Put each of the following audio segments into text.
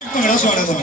ਭੰਗੜਾ ਸਵਾਗਤ ਹੈ।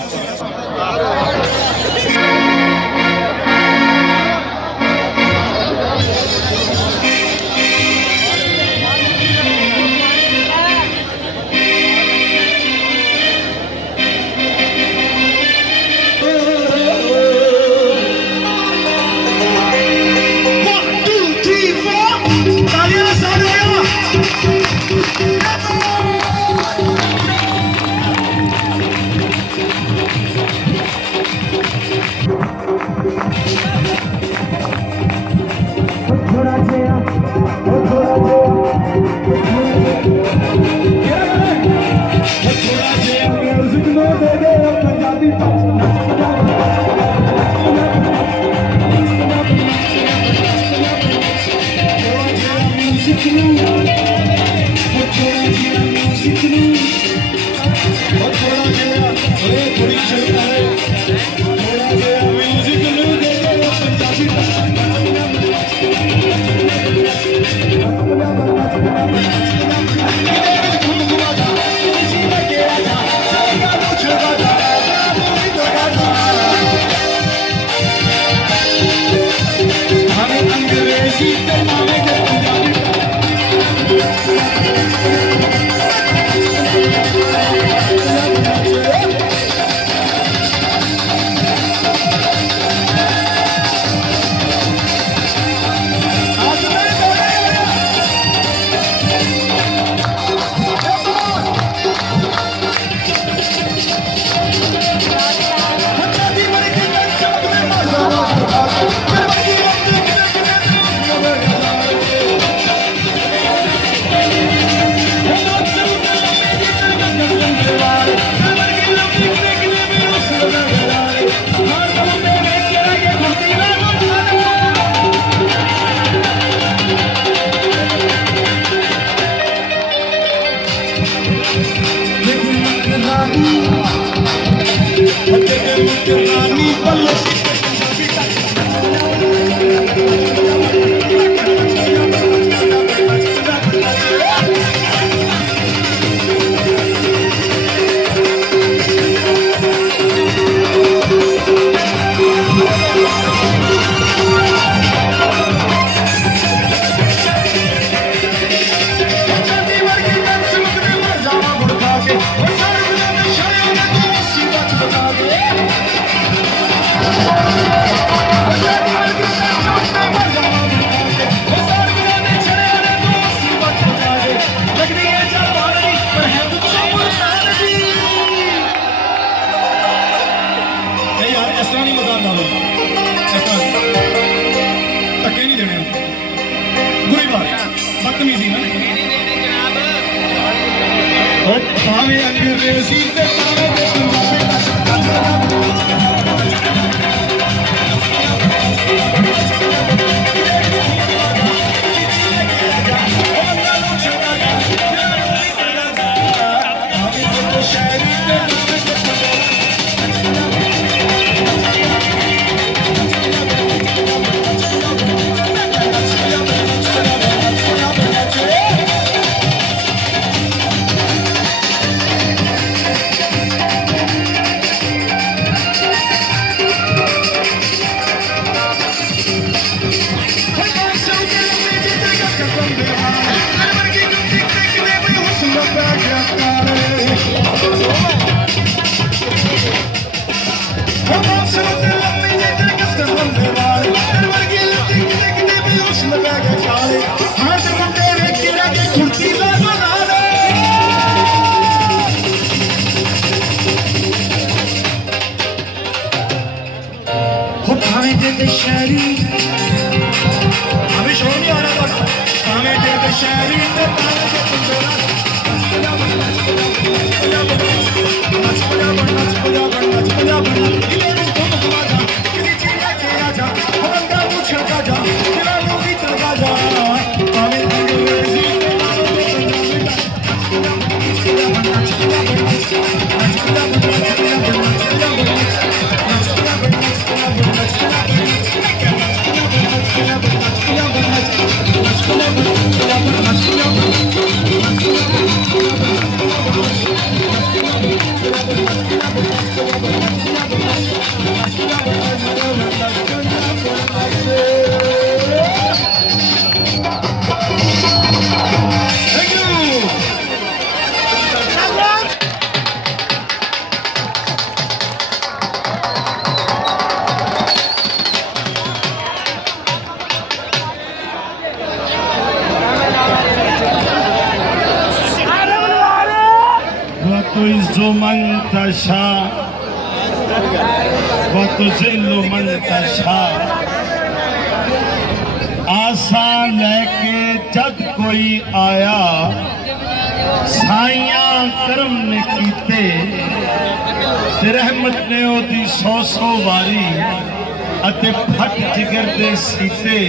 मन तशा व तुज़िल्लु मन तशा। आसा लैके जद कोई आया साइया करम ने कीते ते रहमत ने ओदी 100 वारी अते फट जिगर दे सीते।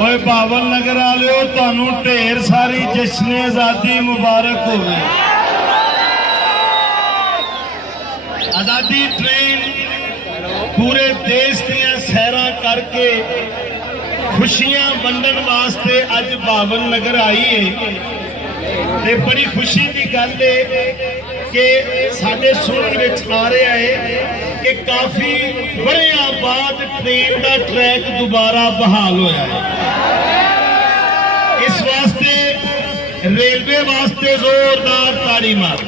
ओए बावल नगर वालिओ तुहानू ढेर सारी जश्न आज़ादी मुबारक होवे। आज़ादी ट्रेन पूरे देश दियां सैरां करके खुशियां वंडन वास्ते अज बावल नगर आई है। ते बड़ी खुशी की गल है कि साडे सुनन विच आ रहा है कि काफी बड़ियां बाद ट्रेन का ट्रैक दोबारा बहाल होया है। इस वास्ते रेलवे वास्ते जोरदार ताड़ी मार।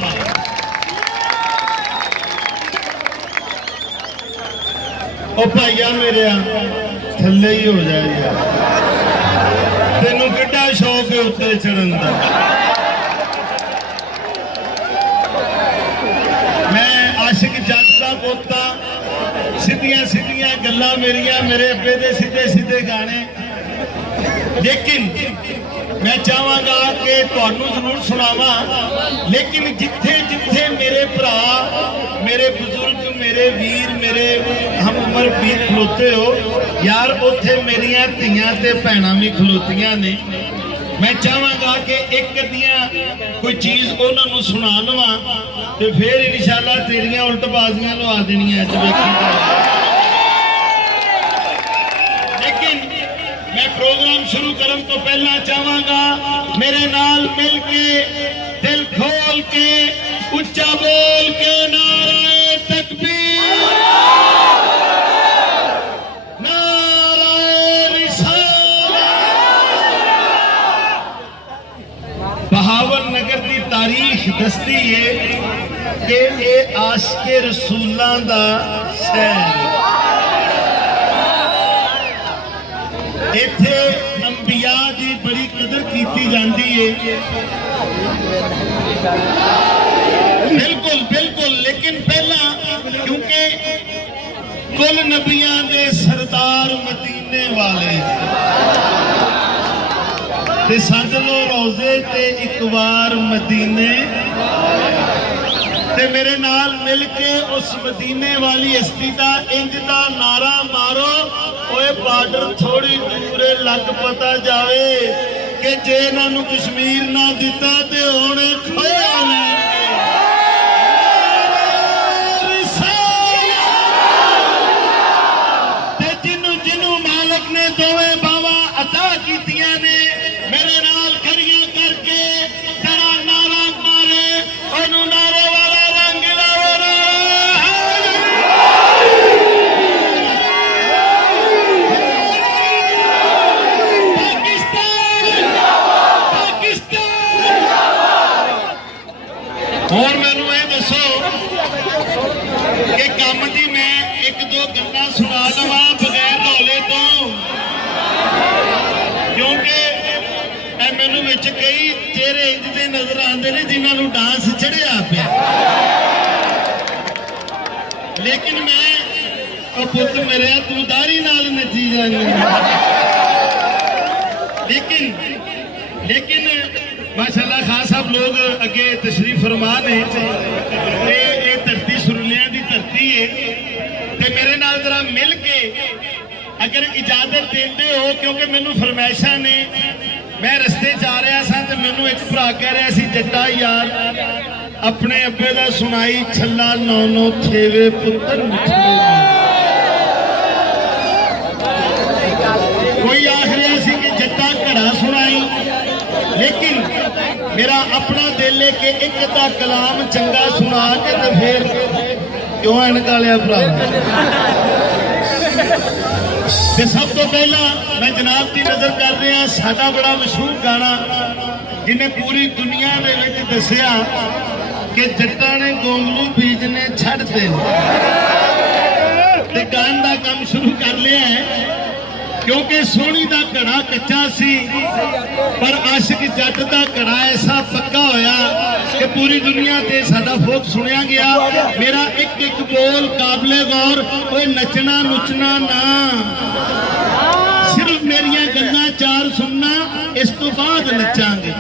ओ भाइया मेरे थल्ले ही हो जाए यार, तेनू किड्डा शौक है उत्ते चढ़न का। मैं आशिक जट का पोता, सीधियां सीधियां गल्लां मेरिया, मेरे अब्बे दे सीधे सीधे गाने। लेकिन मैं चाहांगा कि तुहानू जरूर सुनावा, लेकिन जिथे जिथे मेरे भरा, मेरे बुजुर्ग, मेरे वीर, मेरे हम उम्र वीर खलोते हो यार, उथे मेरिया धियां ते भैणां भी खलोतियां ने। मैं चाहांगा कि एक दियां कोई चीज़ उन्होंने सुना लवा तो फिर इंशाअल्लाह तेरियां उल्टबाजियां लवा देनियां। लेकिन मैं प्रोग्राम शुरू करने तो पहला चाहांगा मेरे नाल मिल के दिल खोल के उच्चा बोल के नारे तकबीर, बहावल नगर की तारीख दसती है कि ये आशिके रसूलां दा शहर। इत्थे अंबिया की बड़ी कदर की जाती है। बिल्कुल बिल्कुल, लेकिन पहला क्योंकि कुल नबियां दे सरदार मदीने वाले ते सद लो रोजे ते एक बार मदीने, ते मेरे नाल मिल के उस मदीने वाली हस्ती का इंज दा नारा मारो। ओए बॉर्डर थोड़ी दूर लग पता जावे कि जे इन्हां कश्मीर ना दिता ते हुण खोया लैणगे। ते जिन्नू जिन्नू मालक ने दोवें बावां अता कीतियां ने मेरे नाल खड़ियां करके जरा नारा मारे, ओनू नारे वाला रंग लाओ। पाकिस्तान पाकिस्तान। और मैनू ये दसो कि कम दी मैं एक दो गल्लां सुना लवां बगैर रौले तो, क्योंकि मैनू विच कई चेहरे इंज दे नजर आते हैं जिन्होंने डांस चढ़िया पिया। लेकिन मैं पुत मेरे तू दारी नाल नची जाने। लेकिन माशाअल्लाह खान साहब लोग अगे तशरीफ फरमा ने, ये धरती सुरलियां की धरती है। ते मेरे नाल जरा मिल के अगर इजाजत देते हो, क्योंकि मैनू फरमाइशा ने, मैं रस्ते जा रहा था तो मैनू एक भरा कह रहा सी, जट्टा यार अपने अब्बे का सुनाई छला 9 छेवे पुत्र मिठड़े। कोई आख रहा सी कि जट्टा घड़ा सुनाई, लेकिन मेरा अपना दिल है कि एक दा कलाम चंगा सुना के तो फिर क्यों निकालिया भरा। ते सब तो पहला मैं जनाब की नजर कर रहा साडा बड़ा मशहूर गाना जिन्हें पूरी दुनिया दे विच दसिया कि जट्टां ने गोंगलू बीजने छड्डते ते गान का काम शुरू कर लिया है। क्योंकि सोनी दा घड़ा कच्चा सी पर आशिक जट दा घड़ा ऐसा पक्का होया कि पूरी दुनिया ते साडा फोक सुनिया गया। मेरा एक एक बोल काबिले गौर, कोई नचना नुचना ना, सिर्फ मेरिया गल्लां चार सुनना, इस तो बाद नचांगे।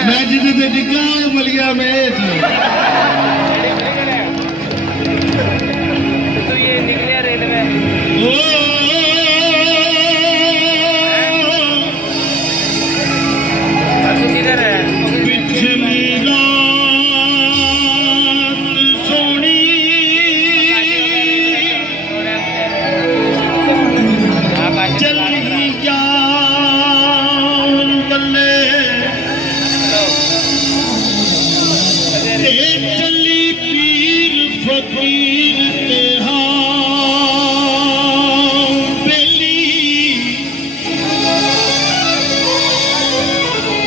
मैं जिदे डिग्गा मलिया में तो ये निकले रेल में तू किधर है? पिछली रात सोनी चली जान बल्ले चली पीर फकीर ते हाँ बेली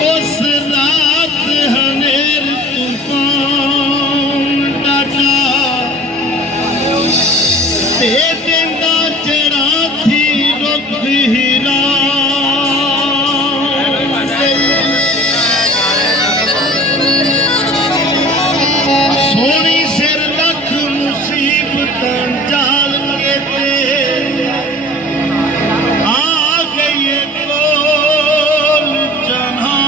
उस रात हनेर तूफान डाटा ते देंदा चरा थी रुख हीरा सोनी सिर लख मुसीबत जाल के ते आ गई कोल जहां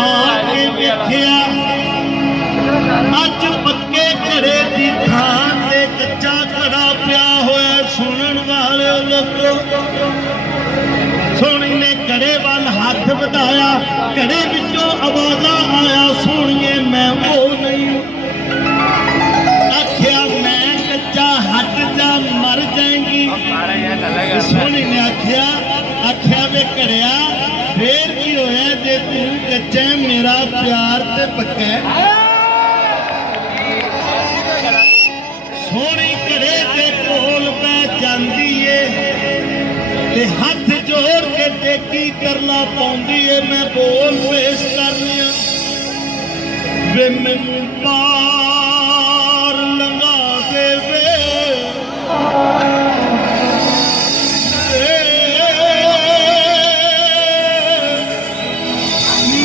आके वेखिया अज पक्के घड़े दी थां ते कच्चा घड़ा पिया होया। सुनन वाले लोगों, सोनी ने घड़े वाल हाथ बढ़ाया, घड़े विचों आवाजा आया, सोनिए मैं वो नहीं हूं। आख्या मैं कच्चा, हट जा मर जाएंगी। सोनी ने आख्या वे घड़िया फिर की होया जे तू कच्चा है, मेरा प्यार ते पक्का है। सोनी घड़े के कोल पै जांदी है ते हथ जोड़ के टेकी करला पाउंदी है। मैं बोल पेश कर रहा वे मैनू पार लंघा दे वे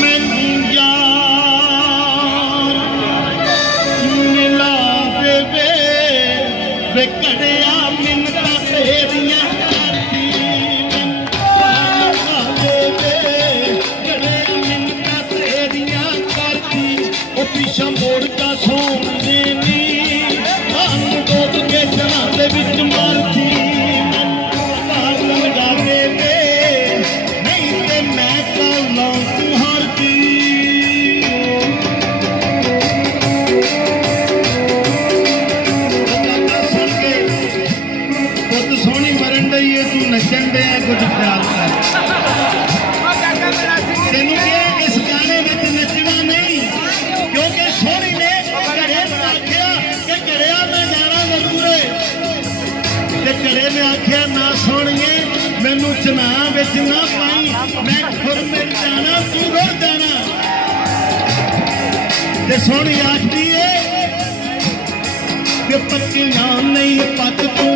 मैनू यार मिला दे वे घड़िया मिन्नतां तेरियां करदी पिछा मोड़ का सोन देनी डोब के चना दे विच मारती पार लगा दे नहीं ते मैं कौला तू हारती। सुन के पुत सोहनी मरन डई है, तू नचन डे कुछ ख्याल कर। तेनू क्या इस गाने में नचना नहीं, क्योंकि सोनी ने घड़े में आख्या कि घड़िया मैं जाना मजबूरे ते घड़े ने आख्या ना सोनिए मैनू चना विच ना पाई, मैं खुर मिल जाना तू रुड़ जाना। ते सोनी आखदी है कि पक्कियां नहीं पक तू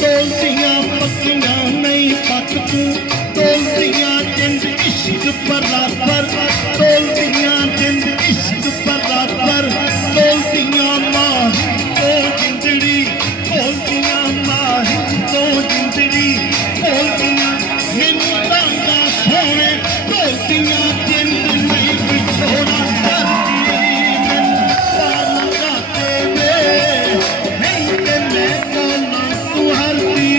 तोलदियां, पक्कियां नहीं पक तू तोलदियां, जिंद इश्क बराबर तोलदियां, जिंद इश्क बराबर तोलदियां, माही तो जिंदड़ी तोलदियां, माही तो जिंदड़ी तोलदियां, मैनू रंगा सोने तोलदियां, जिंद नहीं विछोड़ा करदी मैनू पार लगा दे नहीं ते मैं कौला तू हरदी।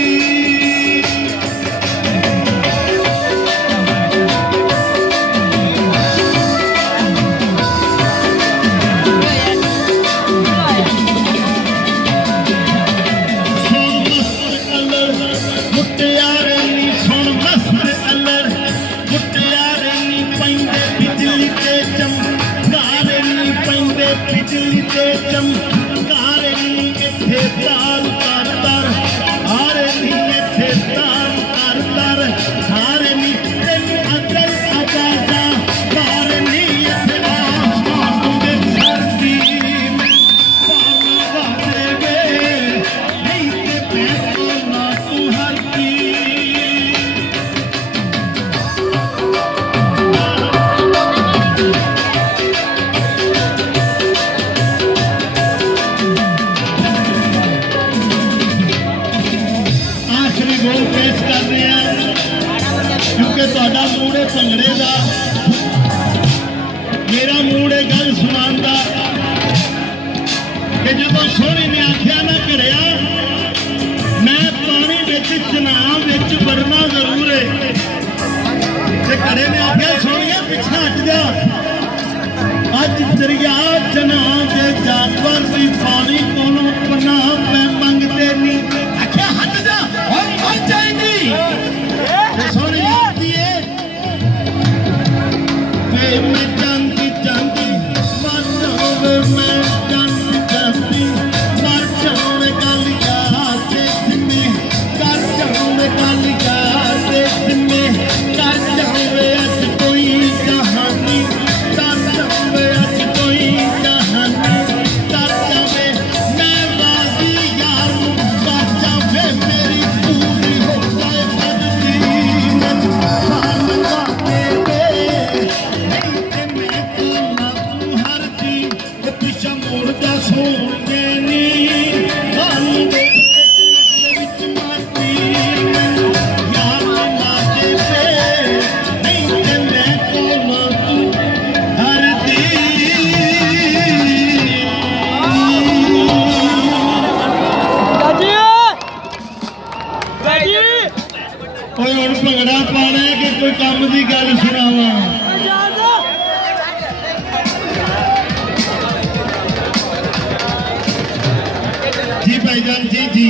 भाईजान जी जी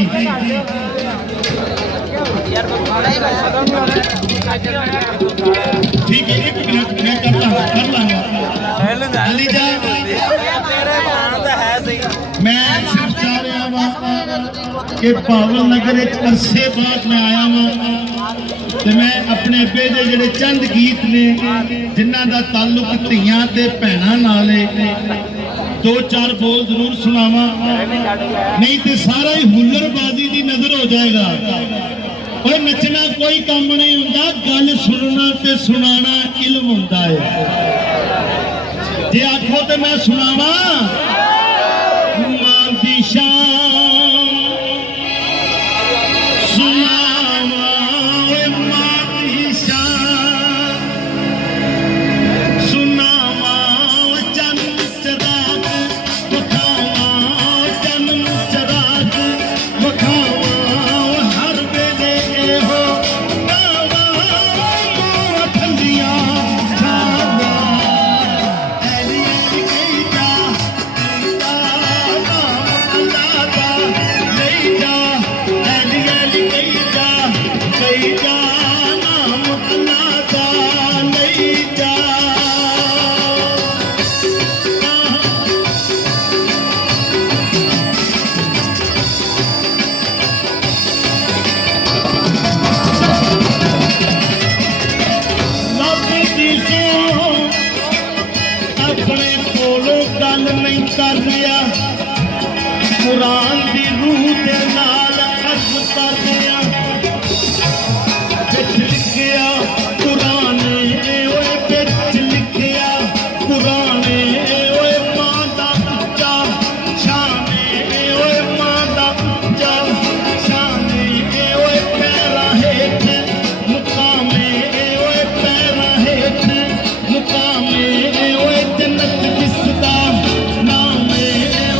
ठीक है, एक मिनट मैं कर लांगा अली जा। मैं सिर्फ चाह रहा वा कि पावल नगर अरसे बाद मैं आया वा ते मैं अपने अब्बे दे जेड़े चंद गीत ने जिन्हां दा ताल्लुक धीआं ते भैणां नाल है, दो चार बोल जरूर सुनावा, नहीं तो सारा ही हुल्लड़बाजी की नजर हो जाएगा। और नचना कोई काम नहीं होता, गल सुनना ते सुनाना इल्म होता है। जे आखो तो मैं सुनावा मां दी शान सुनावा, ओए मां दी शान सुनावा, जन्म चराग वखावा, जन्म चराग वखावा, हर वेले एहो गावा, मां ठंडिया छावा, ऐली ऐली कही जा नाम अल्लाह दा नहीं जा, ऐली ऐली कही जा नाम अल्लाह दा नहीं जा। अपने कोलों गल नहीं कर रहा, कुरान की रूह के नाल अर्ज कर रहा, बिच लिखिया कुरान ओए बिच लिखिया कुरान ओए मां दा उच्चा शान ओए मां दा उच्चा शान ओए पैरा हेठ मुकामे ओए पैरा हेठ मुकामे ओए जन्नत जिसदा नाम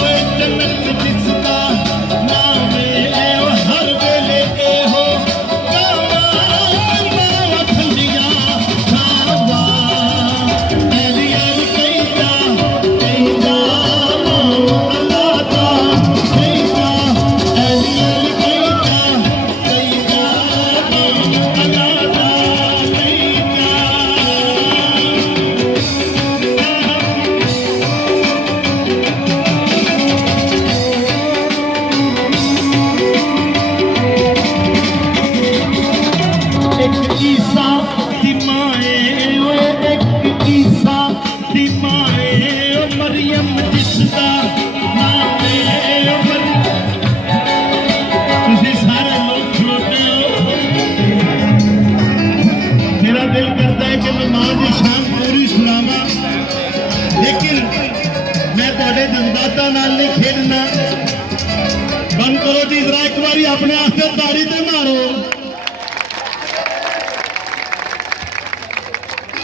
ओए जन्नत जिसदा नाम ओए हर वेले एहो गावा, मां ठंडिया छावा, ऐली ऐली कही जा मां अल्लाह दा कही जा, ऐली ऐली कही जा मां अल्लाह दा कही जा। एक ईसा दी माए ओए एक ईसा दी माए ओ मरियम जिसदा नाम है तुसी सारे लोग खड़ोते हो, मेरा दिल करता है कि मैं मां की शान पूरी सुनावा, लेकिन मैं थोड़े जज्बाता नाल नहीं खेलना। बंद करो जी जरा एक बारी अपने आस्ते ताड़ी ते मारो।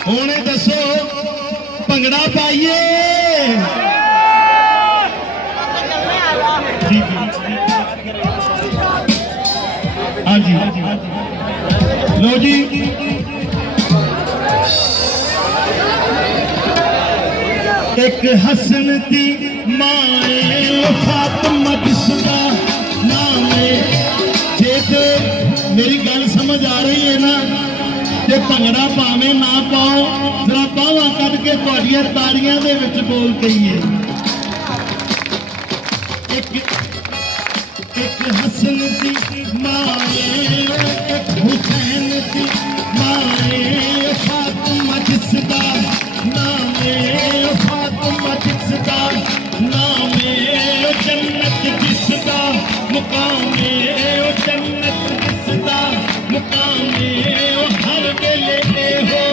हुणे दसो भंगड़ा पाइए जी हाँ जी लो जी एक हसन दी माए फातिमा जिसदा नाम है। जे ते मेरी गल समझ आ रही है ना, ते भंगड़ा भावे ना पाओ, जरा बाहां कढ के तुहाडियां ताड़ियां दे विच बोल कहिए। एक हसन दी माए एक हुसैन दी माए फातिमा जिसदा नाम है, फातिमा जिसदा नाम है, जन्नत जिसदा मुकाम है, जन्नत जिसदा मुकाम है, हर वेले हो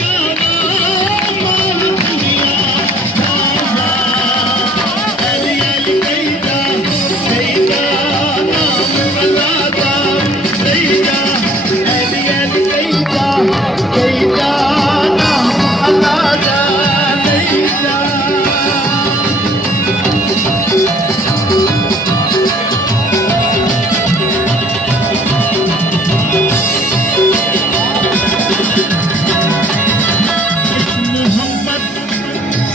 गावा, मां ठंडिया छावा, ऐली ऐली कही जा नाम अल्लाह दा कही जा, ऐली ऐली कही जा नाम अल्लाह दा कही जा।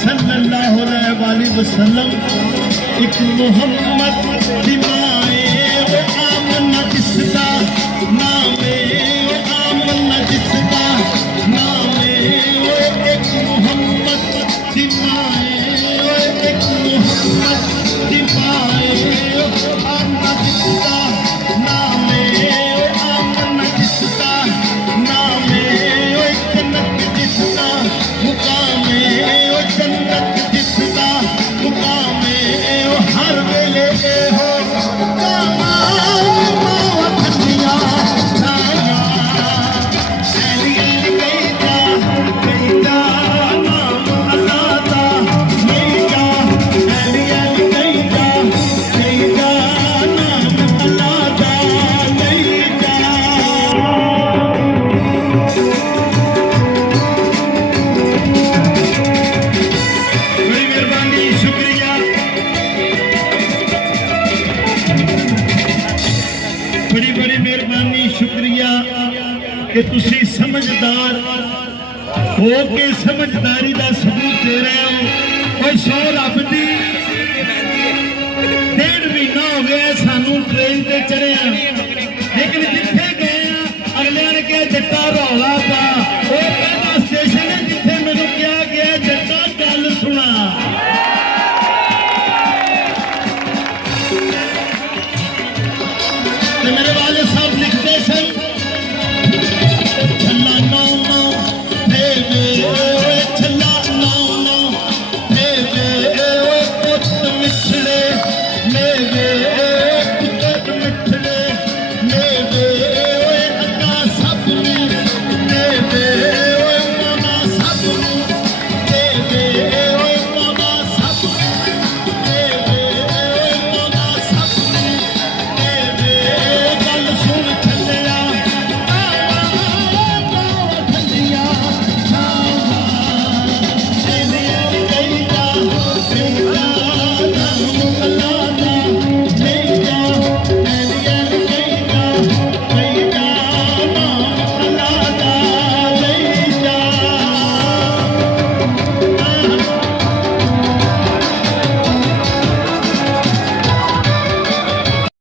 सल्लल्लाहु अलैहि वसल्लम एक मोहम्मद दी मां बड़ी मेहरबानी शुक्रिया कि तुसी समझदार हो के समझदारी का सबूत दे रहे हो। और सौ रब दी 1.5 महीना हो गया सानू ट्रेन से चढ़े, लेकिन जिथे गए अगले ने कहा जट्टा रौला पा, वो पहला स्टेशन है जिथे मैनू कहा गया जट्टा गल सुना। मेरे वाले